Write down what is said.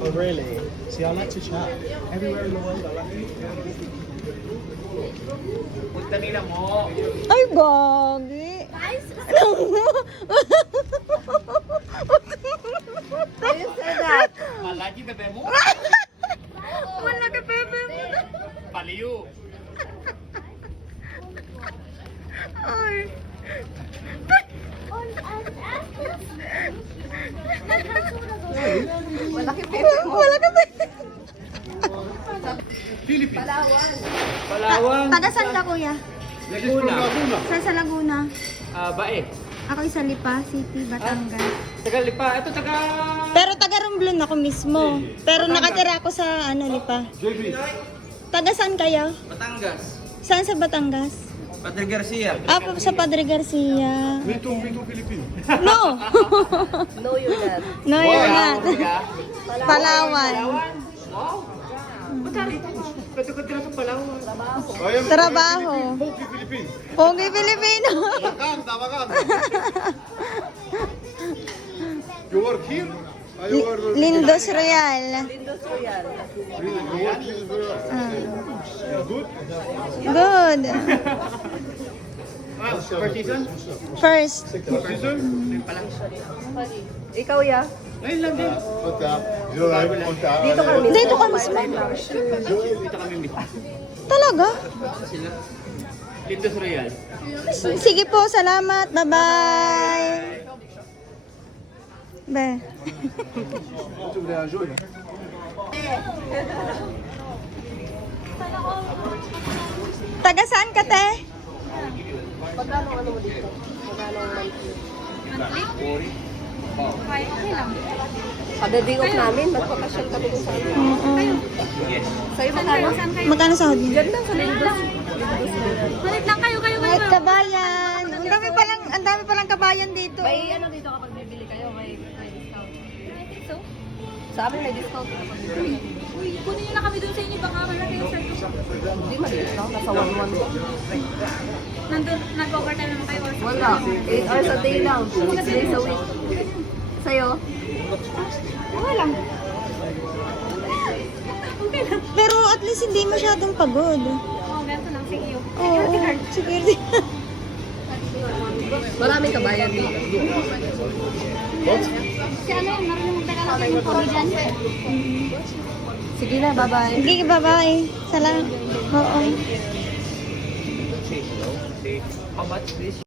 Oh, really? See, I like to chat. Everywhere in the world, I like to chat. Punta nila mo. Ay, gagi. You say that. Malaki bebe mo. Wala ka, bebe mo. Paliw. Ay. Malaki pepe mo. Wala ka, bebe. Philippines. Palawan. Palawan. Taga saan ka, kuya? Laguna. Sa Laguna. Bae. Ako sa Lipa City, Batangas. Taga Lipa. Ito taga... Pero taga Romblon ako mismo. Pero nakatira ako sa Lipa. Taga saan kayo? Batangas. Saan sa Batangas? Padre Garcia. Sa Padre Garcia. Me too, Philippines. No! No, you're not. No, you're not. Palawan. Palawan. Wow. Katukat ka na sa Palawan. Trabaho. Pogi Philippines. Pogi Filipino. Tawagan. You work here? You work Lindos Royal. Lindos Royal. You work here? Good? Good. First season? First. Season? Ikaw, ya? Ngayon lang din. Dito kami. Dito ka mismo. Dito kami mismo. Talaga? Sila. Lindos Royal. Sige po, salamat. Bye-bye. Be. Taga saan ka, te? Magkano ano mo dito? Magkano ang monthly? Kada day off namin, magpapasyon kami kung saan. Yes. Sa'yo magkano? Magkano sahod niyo? Diyan lang sa Lindos. Balik lang kayo. Wait, kabayan. Ang dami palang kabayan dito. May ano dito kapag bibili kayo, may discount. Sa amin may discount kapag bibili. Uy, kunin nyo na kami dun sa inyo. Baka wala kayo sa Hindi man discount, nasa 1-1 ko. Nandun, nag-overtime naman kayo. Wala. 8 hours a day lang. 6 days a week. Sa'yo? Okay lang. Pero at least hindi masyadong pagod. Oo, ganito lang. Sige yun. Oo, security. Maraming kabayan dito. Si ano, marunong magtagalog yung Korean. Sige na, bye-bye. Sige, bye-bye. Salamat. Oo. How much this?